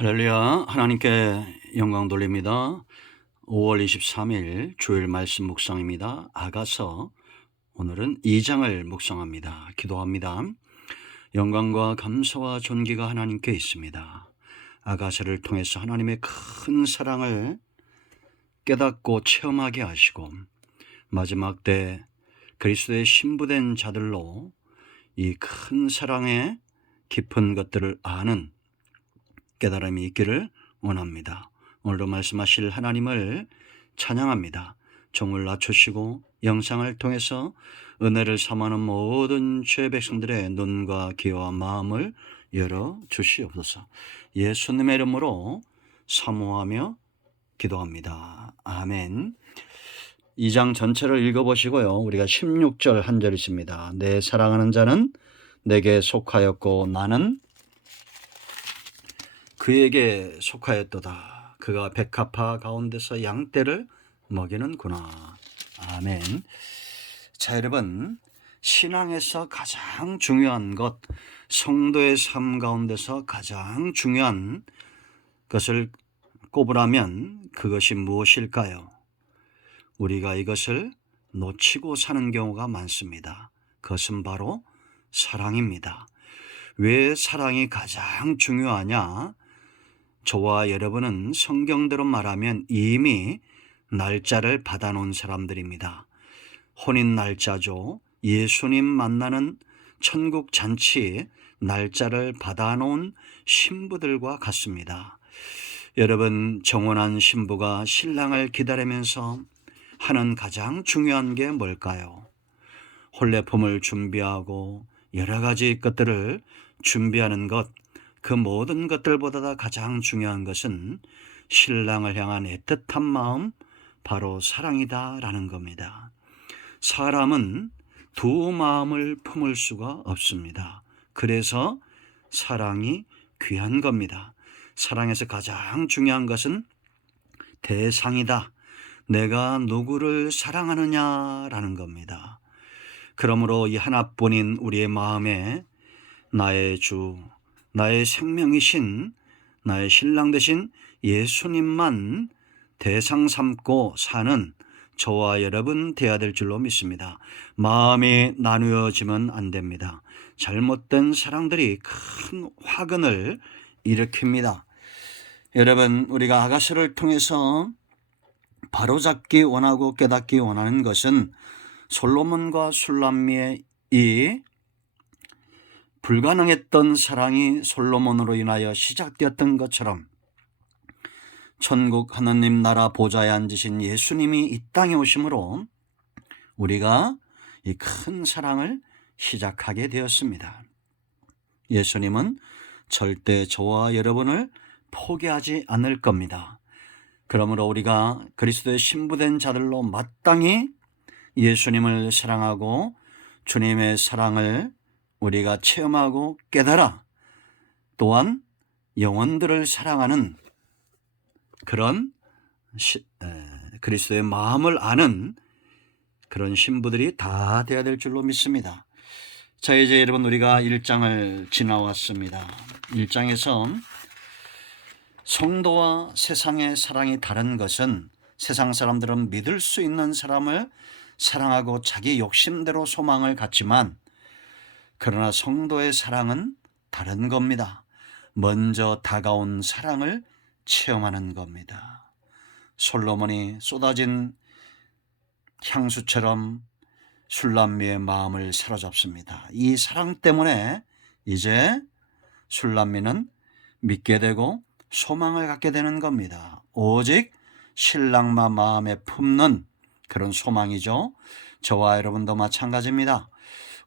할렐루야. 하나님께 영광 돌립니다. 5월 23일 주일 말씀 묵상입니다. 아가서 오늘은 2장을 묵상합니다. 기도합니다. 영광과 감사와 존귀가 하나님께 있습니다. 아가서를 통해서 하나님의 큰 사랑을 깨닫고 체험하게 하시고 마지막 때 그리스도의 신부된 자들로 이 큰 사랑의 깊은 것들을 아는 깨달음이 있기를 원합니다. 오늘도 말씀하실 하나님을 찬양합니다. 종을 낮추시고 영상을 통해서 은혜를 삼하는 모든 죄 백성들의 눈과 귀와 마음을 열어 주시옵소서. 예수님의 이름으로 사모하며 기도합니다. 아멘. 2장 전체를 읽어보시고요. 우리가 16절 한 절 있습니다. 내 사랑하는 자는 내게 속하였고 나는 그에게 속하였도다. 그가 백합화 가운데서 양떼를 먹이는구나. 아멘. 자, 여러분, 신앙에서 가장 중요한 것, 성도의 삶 가운데서 가장 중요한 것을 꼽으라면 그것이 무엇일까요? 우리가 이것을 놓치고 사는 경우가 많습니다. 그것은 바로 사랑입니다. 왜 사랑이 가장 중요하냐? 저와 여러분은 성경대로 말하면 이미 날짜를 받아놓은 사람들입니다. 혼인 날짜죠. 예수님 만나는 천국 잔치 날짜를 받아놓은 신부들과 같습니다. 여러분, 정혼한 신부가 신랑을 기다리면서 하는 가장 중요한 게 뭘까요? 혼례품을 준비하고 여러 가지 것들을 준비하는 것, 그 모든 것들보다 가장 중요한 것은 신랑을 향한 애틋한 마음, 바로 사랑이다라는 겁니다. 사람은 두 마음을 품을 수가 없습니다. 그래서 사랑이 귀한 겁니다. 사랑에서 가장 중요한 것은 대상이다. 내가 누구를 사랑하느냐라는 겁니다. 그러므로 이 하나뿐인 우리의 마음에 나의 주, 나의 생명이신 나의 신랑 되신 예수님만 대상 삼고 사는 저와 여러분 되어야 될 줄로 믿습니다. 마음이 나누어지면 안 됩니다. 잘못된 사랑들이 큰 화근을 일으킵니다. 여러분, 우리가 아가서를 통해서 바로잡기 원하고 깨닫기 원하는 것은 솔로몬과 술람미의 이 불가능했던 사랑이 솔로몬으로 인하여 시작되었던 것처럼 천국 하느님 나라 보좌에 앉으신 예수님이 이 땅에 오심으로 우리가 이 큰 사랑을 시작하게 되었습니다. 예수님은 절대 저와 여러분을 포기하지 않을 겁니다. 그러므로 우리가 그리스도의 신부된 자들로 마땅히 예수님을 사랑하고 주님의 사랑을 우리가 체험하고 깨달아 또한 영혼들을 사랑하는 그런 그리스도의 마음을 아는 그런 신부들이 다 되어야 될 줄로 믿습니다. 자, 이제 여러분 우리가 1장을 지나왔습니다. 1장에서 성도와 세상의 사랑이 다른 것은 세상 사람들은 믿을 수 있는 사람을 사랑하고 자기 욕심대로 소망을 갖지만 그러나 성도의 사랑은 다른 겁니다. 먼저 다가온 사랑을 체험하는 겁니다. 솔로몬이 쏟아진 향수처럼 술람미의 마음을 사로잡습니다. 이 사랑 때문에 이제 술람미는 믿게 되고 소망을 갖게 되는 겁니다. 오직 신랑만 마음에 품는 그런 소망이죠. 저와 여러분도 마찬가지입니다.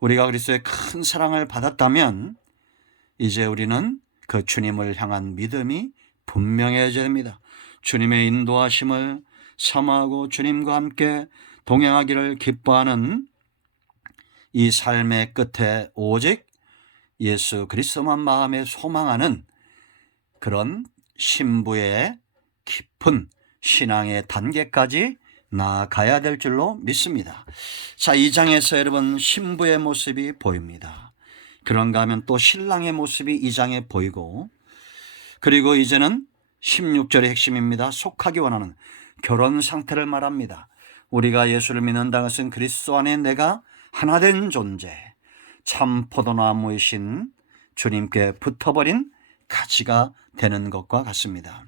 우리가 그리스도의 큰 사랑을 받았다면 이제 우리는 그 주님을 향한 믿음이 분명해져야 됩니다. 주님의 인도하심을 사모하고 주님과 함께 동행하기를 기뻐하는 이 삶의 끝에 오직 예수 그리스도만 마음에 소망하는 그런 신부의 깊은 신앙의 단계까지 나아가야 될 줄로 믿습니다. 자, 2장에서 여러분 신부의 모습이 보입니다. 그런가 하면 또 신랑의 모습이 2장에 보이고 그리고 이제는 16절의 핵심입니다. 속하기 원하는 결혼 상태를 말합니다. 우리가 예수를 믿는다는 것은 그리스도 안에 내가 하나된 존재, 참 포도나무이신 주님께 붙어버린 가지가 되는 것과 같습니다.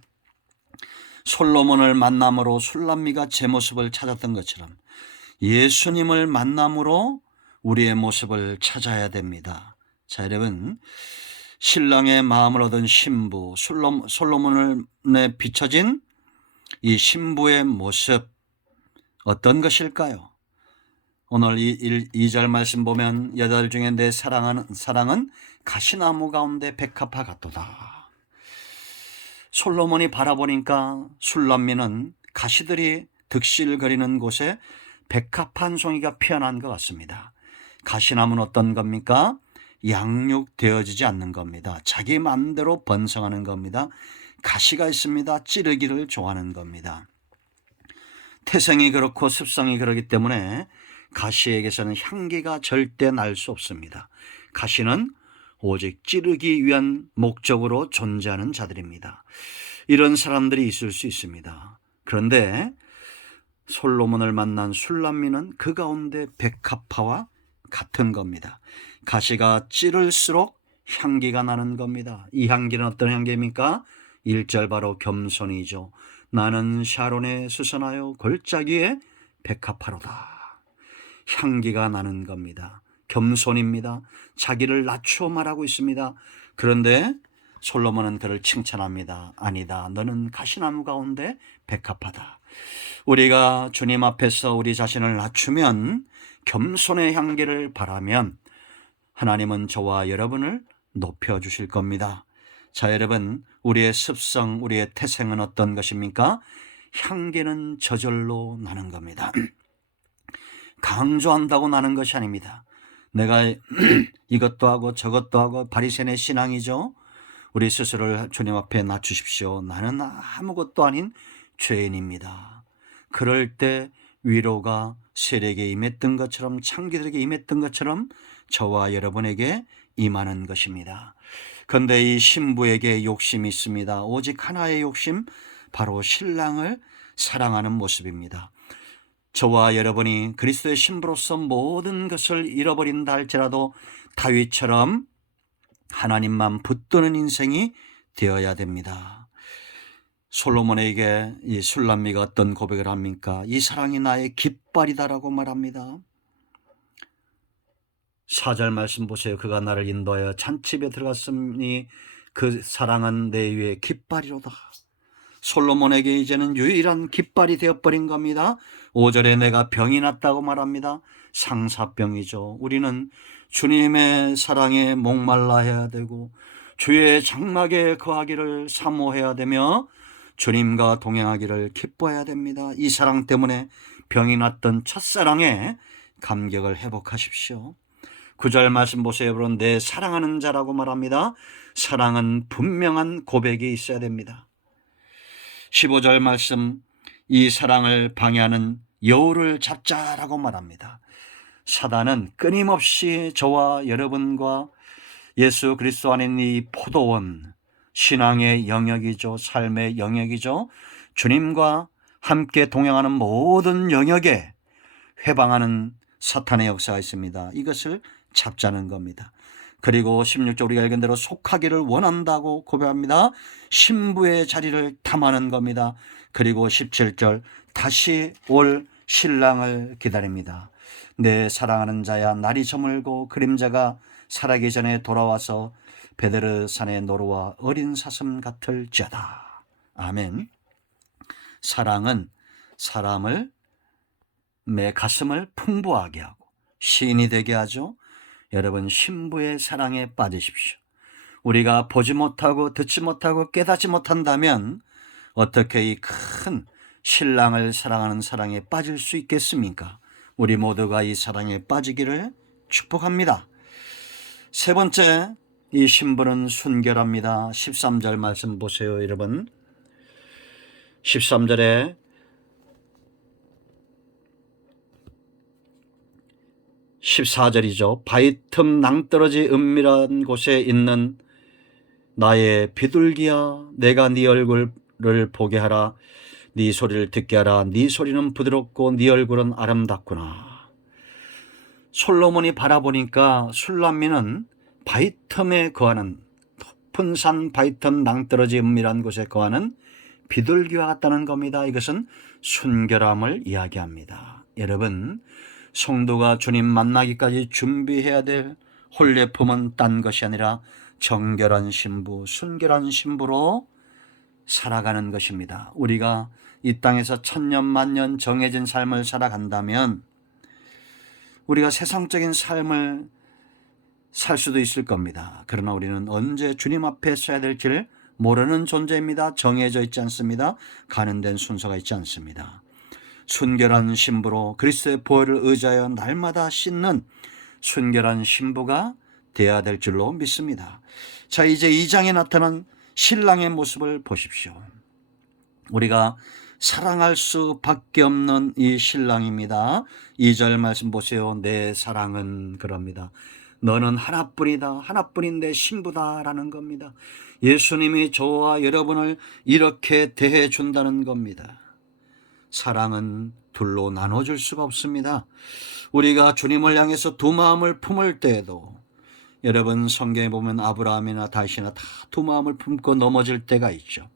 솔로몬을 만남으로 술람미가 제 모습을 찾았던 것처럼 예수님을 만남으로 우리의 모습을 찾아야 됩니다. 자, 여러분, 신랑의 마음을 얻은 신부 솔로몬에 비춰진 이 신부의 모습 어떤 것일까요? 오늘 2절 말씀 보면 여자들 중에 내 사랑은 가시나무 가운데 백합화 같도다. 솔로몬이 바라보니까 술람미는 가시들이 득실거리는 곳에 백합 한 송이가 피어난 것 같습니다. 가시나무는 어떤 겁니까? 양육되어지지 않는 겁니다. 자기 마음대로 번성하는 겁니다. 가시가 있습니다. 찌르기를 좋아하는 겁니다. 태생이 그렇고 습성이 그렇기 때문에 가시에게서는 향기가 절대 날 수 없습니다. 가시는 오직 찌르기 위한 목적으로 존재하는 자들입니다. 이런 사람들이 있을 수 있습니다. 그런데 솔로몬을 만난 술람미는 그 가운데 백합화와 같은 겁니다. 가시가 찌를수록 향기가 나는 겁니다. 이 향기는 어떤 향기입니까? 1절 바로 겸손이죠. 나는 샤론에 수선하여 골짜기에 백합화로다. 향기가 나는 겁니다. 겸손입니다. 자기를 낮추어 말하고 있습니다. 그런데 솔로몬은 그를 칭찬합니다. 아니다. 너는 가시나무 가운데 백합화다. 우리가 주님 앞에서 우리 자신을 낮추면 겸손의 향기를 바라면 하나님은 저와 여러분을 높여주실 겁니다. 자, 여러분, 우리의 습성, 우리의 태생은 어떤 것입니까? 향기는 저절로 나는 겁니다. 강조한다고 나는 것이 아닙니다. 내가 이것도 하고 저것도 하고 바리새인의 신앙이죠. 우리 스스로를 주님 앞에 낮추십시오. 나는 아무것도 아닌 죄인입니다. 그럴 때 위로가 세례에게 임했던 것처럼 창기들에게 임했던 것처럼 저와 여러분에게 임하는 것입니다. 그런데 이 신부에게 욕심이 있습니다. 오직 하나의 욕심, 바로 신랑을 사랑하는 모습입니다. 저와 여러분이 그리스도의 신부로서 모든 것을 잃어버린다 할지라도 다윗처럼 하나님만 붙드는 인생이 되어야 됩니다. 솔로몬에게 이 술람미가 어떤 고백을 합니까? 이 사랑이 나의 깃발이다라고 말합니다. 4절 말씀 보세요. 그가 나를 인도하여 잔치집에 들어갔으니 그 사랑은 내 위에 깃발이로다. 솔로몬에게 이제는 유일한 깃발이 되어버린 겁니다. 5절에 내가 병이 났다고 말합니다. 상사병이죠. 우리는 주님의 사랑에 목말라해야 되고 주의 장막에 거하기를 사모해야 되며 주님과 동행하기를 기뻐해야 됩니다. 이 사랑 때문에 병이 났던 첫사랑에 감격을 회복하십시오. 9절 말씀 보세요. 여러분, 내 사랑하는 자라고 말합니다. 사랑은 분명한 고백이 있어야 됩니다. 15절 말씀, 이 사랑을 방해하는 여우를 잡자라고 말합니다. 사단은 끊임없이 저와 여러분과 예수 그리스도 안에 있는 이 포도원, 신앙의 영역이죠. 삶의 영역이죠. 주님과 함께 동행하는 모든 영역에 회방하는 사탄의 역사가 있습니다. 이것을 잡자는 겁니다. 그리고 16절 우리가 읽은 대로 속하기를 원한다고 고백합니다. 신부의 자리를 탐하는 겁니다. 그리고 17절 다시 올 신랑을 기다립니다. 내 사랑하는 자야, 날이 저물고 그림자가 살아기 전에 돌아와서 베드르 산의 노루와 어린 사슴 같을지어다. 아멘. 사랑은 사람을 내 가슴을 풍부하게 하고 시인이 되게 하죠. 여러분, 신부의 사랑에 빠지십시오. 우리가 보지 못하고 듣지 못하고 깨닫지 못한다면 어떻게 이 큰 신랑을 사랑하는 사랑에 빠질 수 있겠습니까? 우리 모두가 이 사랑에 빠지기를 축복합니다. 세 번째, 이 신부는 순결합니다. 13절 말씀 보세요, 여러분. 13절에 14절이죠. 바위 틈 낭떠러지 은밀한 곳에 있는 나의 비둘기야, 내가 네 얼굴을 보게 하라. 네 소리를 듣게 하라. 네 소리는 부드럽고 네 얼굴은 아름답구나. 솔로몬이 바라보니까 술람미는 바이텀에 거하는, 높은 산 바이텀 낭떠러지 은밀한 곳에 거하는 비둘기와 같다는 겁니다. 이것은 순결함을 이야기합니다. 여러분, 성도가 주님 만나기까지 준비해야 될 혼례품은 딴 것이 아니라 정결한 신부, 순결한 신부로 살아가는 것입니다. 우리가 이 땅에서 천년 만년 정해진 삶을 살아간다면 우리가 세상적인 삶을 살 수도 있을 겁니다. 그러나 우리는 언제 주님 앞에 서야 될지를 모르는 존재입니다. 정해져 있지 않습니다. 가는 데는 순서가 있지 않습니다. 순결한 신부로 그리스도의 보혈을 의지하여 날마다 씻는 순결한 신부가 되어야 될 줄로 믿습니다. 자, 이제 2장에 나타난 신랑의 모습을 보십시오. 우리가 사랑할 수밖에 없는 이 신랑입니다. 2절 말씀 보세요. 내 사랑은 그럽니다. 너는 하나뿐이다. 하나뿐인 내 신부다라는 겁니다. 예수님이 저와 여러분을 이렇게 대해 준다는 겁니다. 사랑은 둘로 나눠줄 수가 없습니다. 우리가 주님을 향해서 두 마음을 품을 때에도, 여러분 성경에 보면 아브라함이나 다윗이나 다 두 마음을 품고 넘어질 때가 있죠.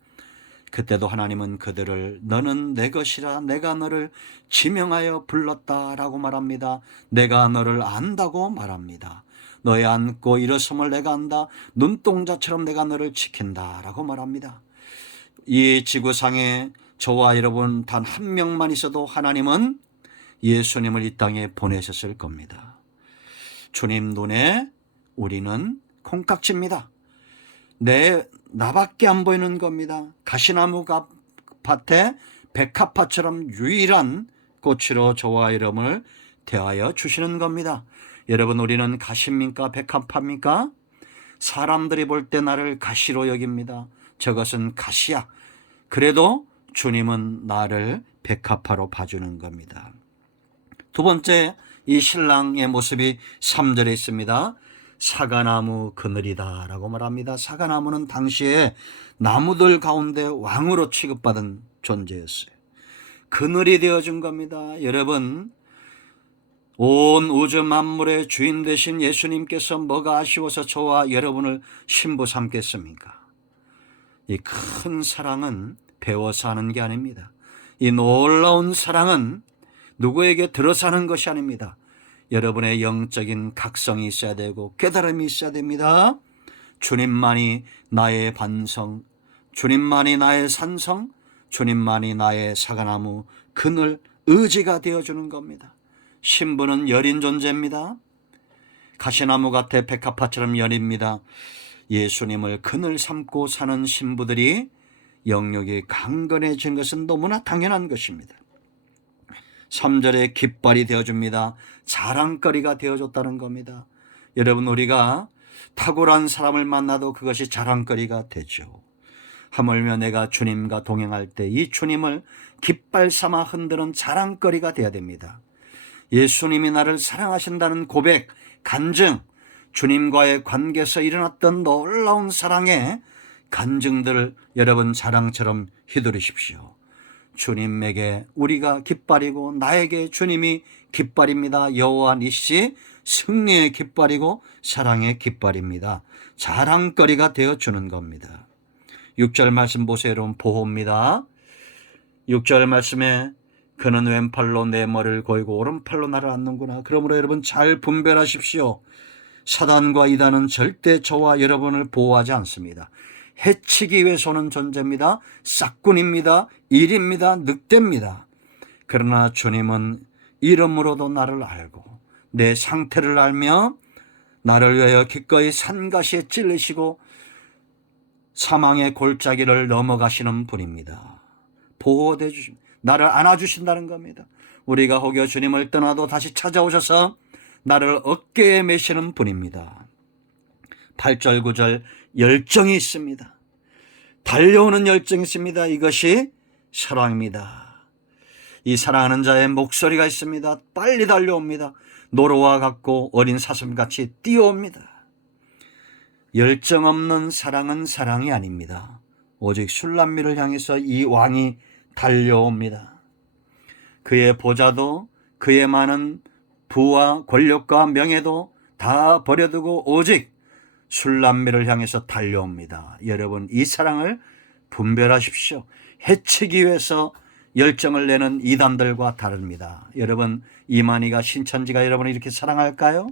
그때도 하나님은 그들을 너는 내 것이라 내가 너를 지명하여 불렀다라고 말합니다. 내가 너를 안다고 말합니다. 너의 앉고 일어섬을 내가 안다. 눈동자처럼 내가 너를 지킨다라고 말합니다. 이 지구상에 저와 여러분 단 한 명만 있어도 하나님은 예수님을 이 땅에 보내셨을 겁니다. 주님 눈에 우리는 콩깍지입니다. 나밖에 안 보이는 겁니다. 가시나무 밭에 백합화처럼 유일한 꽃으로 저와 여러분을 대하여 주시는 겁니다. 여러분, 우리는 가시입니까? 백합화입니까? 사람들이 볼 때 나를 가시로 여깁니다. 저것은 가시야. 그래도 주님은 나를 백합화로 봐주는 겁니다. 두 번째, 이 신랑의 모습이 3절에 있습니다. 사과나무 그늘이다 라고 말합니다. 사과나무는 당시에 나무들 가운데 왕으로 취급받은 존재였어요. 그늘이 되어준 겁니다. 여러분, 온 우주 만물의 주인 되신 예수님께서 뭐가 아쉬워서 저와 여러분을 신부 삼겠습니까? 이 큰 사랑은 배워서 하는 게 아닙니다. 이 놀라운 사랑은 누구에게 들어서 하는 것이 아닙니다. 여러분의 영적인 각성이 있어야 되고 깨달음이 있어야 됩니다. 주님만이 나의 반성, 주님만이 나의 산성, 주님만이 나의 사과나무 그늘 의지가 되어주는 겁니다. 신부는 여린 존재입니다. 가시나무 같아 백합화처럼 여립니다. 예수님을 그늘 삼고 사는 신부들이 영역이 강건해진 것은 너무나 당연한 것입니다. 3절에 깃발이 되어줍니다. 자랑거리가 되어줬다는 겁니다. 여러분, 우리가 탁월한 사람을 만나도 그것이 자랑거리가 되죠. 하물며 내가 주님과 동행할 때 이 주님을 깃발 삼아 흔드는 자랑거리가 되어야 됩니다. 예수님이 나를 사랑하신다는 고백, 간증, 주님과의 관계에서 일어났던 놀라운 사랑의 간증들을 여러분 자랑처럼 휘두르십시오. 주님에게 우리가 깃발이고 나에게 주님이 깃발입니다. 여호와 니시 승리의 깃발이고 사랑의 깃발입니다. 자랑거리가 되어주는 겁니다. 6절 말씀 보세요. 여러분, 보호입니다. 6절 말씀에 그는 왼팔로 내 머리를 고이고 오른팔로 나를 안는구나. 그러므로 여러분 잘 분별하십시오. 사단과 이단은 절대 저와 여러분을 보호하지 않습니다. 해치기 위해서 오는 존재입니다. 싹군입니다. 일입니다. 늑대입니다. 그러나 주님은 이름으로도 나를 알고 내 상태를 알며 나를 위하여 기꺼이 산가시에 찔리시고 사망의 골짜기를 넘어가시는 분입니다. 보호해 주십니다. 나를 안아주신다는 겁니다. 우리가 혹여 주님을 떠나도 다시 찾아오셔서 나를 어깨에 메시는 분입니다. 8절 9절 열정이 있습니다. 달려오는 열정이 있습니다. 이것이 사랑입니다. 이 사랑하는 자의 목소리가 있습니다. 빨리 달려옵니다. 노루와 같고 어린 사슴같이 뛰어옵니다. 열정 없는 사랑은 사랑이 아닙니다. 오직 술람미를 향해서 이 왕이 달려옵니다. 그의 보좌도 그의 많은 부와 권력과 명예도 다 버려두고 오직 술람미를 향해서 달려옵니다. 여러분, 이 사랑을 분별하십시오. 해치기 위해서 열정을 내는 이단들과 다릅니다. 여러분, 이만희가 신천지가 여러분을 이렇게 사랑할까요?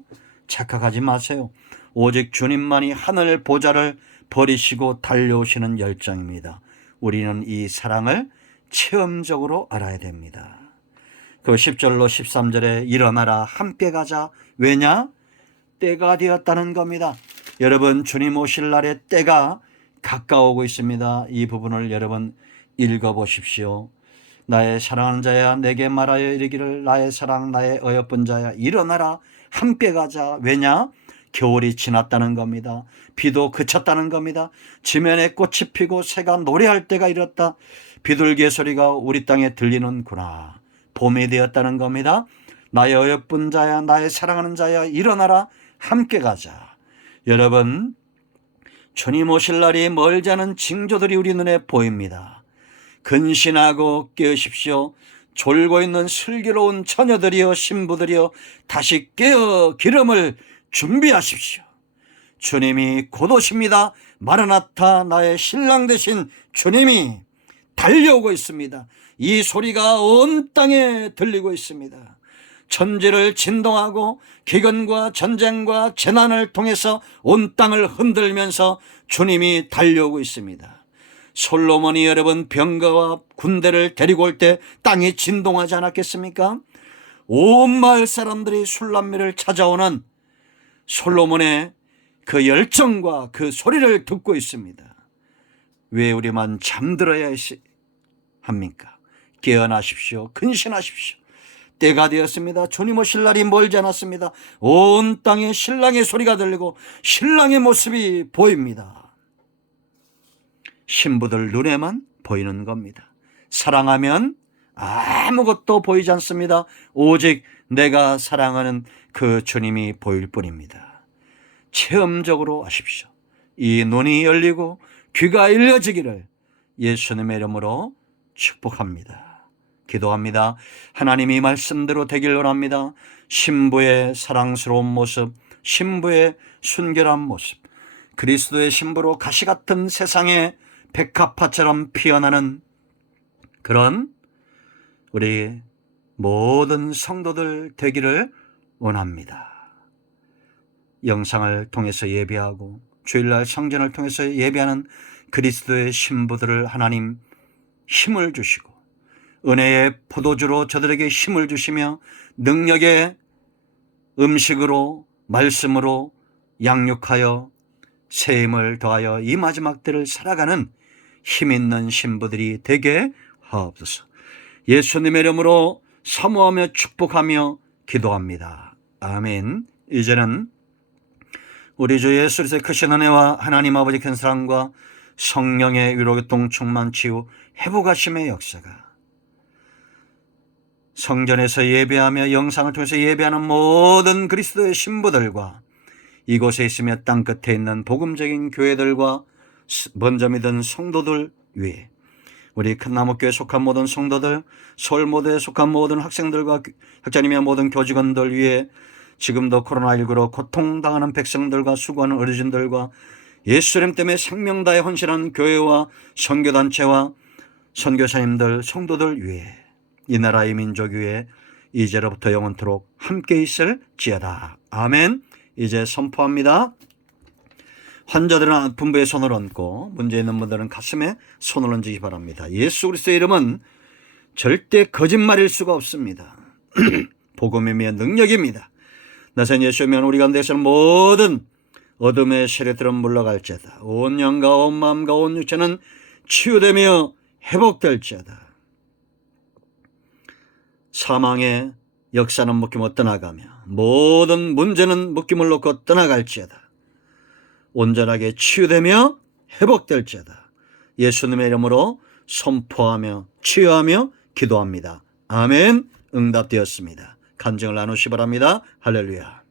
착각하지 마세요. 오직 주님만이 하늘 보좌를 버리시고 달려오시는 열정입니다. 우리는 이 사랑을 체험적으로 알아야 됩니다. 그 10절로 13절에 일어나라 함께 가자. 왜냐? 때가 되었다는 겁니다. 여러분, 주님 오실 날의 때가 가까워오고 있습니다. 이 부분을 여러분 읽어보십시오. 나의 사랑하는 자야 내게 말하여 이르기를 나의 사랑 나의 어여쁜 자야 일어나라 함께 가자. 왜냐? 겨울이 지났다는 겁니다. 비도 그쳤다는 겁니다. 지면에 꽃이 피고 새가 노래할 때가 이렇다. 비둘기의 소리가 우리 땅에 들리는구나. 봄이 되었다는 겁니다. 나의 어여쁜 자야 나의 사랑하는 자야 일어나라 함께 가자. 여러분, 주님 오실 날이 멀지 않은 징조들이 우리 눈에 보입니다. 근신하고 깨으십시오. 졸고 있는 슬기로운 처녀들이여 신부들이여 다시 깨어 기름을 준비하십시오. 주님이 곧 오십니다. 마라나타 나의 신랑 되신 주님이 달려오고 있습니다. 이 소리가 온 땅에 들리고 있습니다. 천지를 진동하고 기근과 전쟁과 재난을 통해서 온 땅을 흔들면서 주님이 달려오고 있습니다. 솔로몬이 여러분 병거와 군대를 데리고 올 때 땅이 진동하지 않았겠습니까? 온 마을 사람들이 술람미를 찾아오는 솔로몬의 그 열정과 그 소리를 듣고 있습니다. 왜 우리만 잠들어야 합니까? 깨어나십시오. 근신하십시오. 때가 되었습니다. 주님 오실 날이 멀지 않았습니다. 온 땅에 신랑의 소리가 들리고 신랑의 모습이 보입니다. 신부들 눈에만 보이는 겁니다. 사랑하면 아무것도 보이지 않습니다. 오직 내가 사랑하는 그 주님이 보일 뿐입니다. 체험적으로 하십시오. 이 눈이 열리고 귀가 열려지기를 예수님의 이름으로 축복합니다. 기도합니다. 하나님이 말씀대로 되길 원합니다. 신부의 사랑스러운 모습, 신부의 순결한 모습, 그리스도의 신부로 가시 같은 세상에 백합화처럼 피어나는 그런 우리 모든 성도들 되기를 원합니다. 영상을 통해서 예배하고 주일날 성전을 통해서 예배하는 그리스도의 신부들을 하나님 힘을 주시고 은혜의 포도주로 저들에게 힘을 주시며 능력의 음식으로 말씀으로 양육하여 새 힘을 더하여 이 마지막 때를 살아가는 힘있는 신부들이 되게 하옵소서. 예수님의 이름으로 사모하며 축복하며 기도합니다. 아멘. 이제는 우리 주 예수 그리스도의 크신 은혜와 하나님 아버지 큰 사랑과 성령의 위로교통 충만 치유 회복하심의 역사가 성전에서 예배하며 영상을 통해서 예배하는 모든 그리스도의 신부들과 이곳에 있으며 땅끝에 있는 복음적인 교회들과 먼저 믿은 성도들 위해 우리 큰나무교회에 속한 모든 성도들, 서울모대에 속한 모든 학생들과 학자님의 모든 교직원들 위해 지금도 코로나19로 고통당하는 백성들과 수고하는 어르신들과 예수님 때문에 생명 다해 헌신하는 교회와 선교단체와 선교사님들, 성도들 위해 이 나라의 민족 위에 이제로부터 영원토록 함께 있을지어다. 아멘. 이제 선포합니다. 환자들은 분부에 손을 얹고 문제 있는 분들은 가슴에 손을 얹으시기 바랍니다. 예수 그리스도의 이름은 절대 거짓말일 수가 없습니다. 복음이며 능력입니다. 나선 예수면 우리 가운데서는 모든 어둠의 세력들은 물러갈지어다. 온 영과 온 마음과 온 육체는 치유되며 회복될지어다. 사망의 역사는 묶임을 떠나가며 모든 문제는 묶임을 놓고 떠나갈지어다. 온전하게 치유되며 회복될지어다. 예수님의 이름으로 선포하며 치유하며 기도합니다. 아멘. 응답되었습니다. 간증을 나누시 바랍니다. 할렐루야.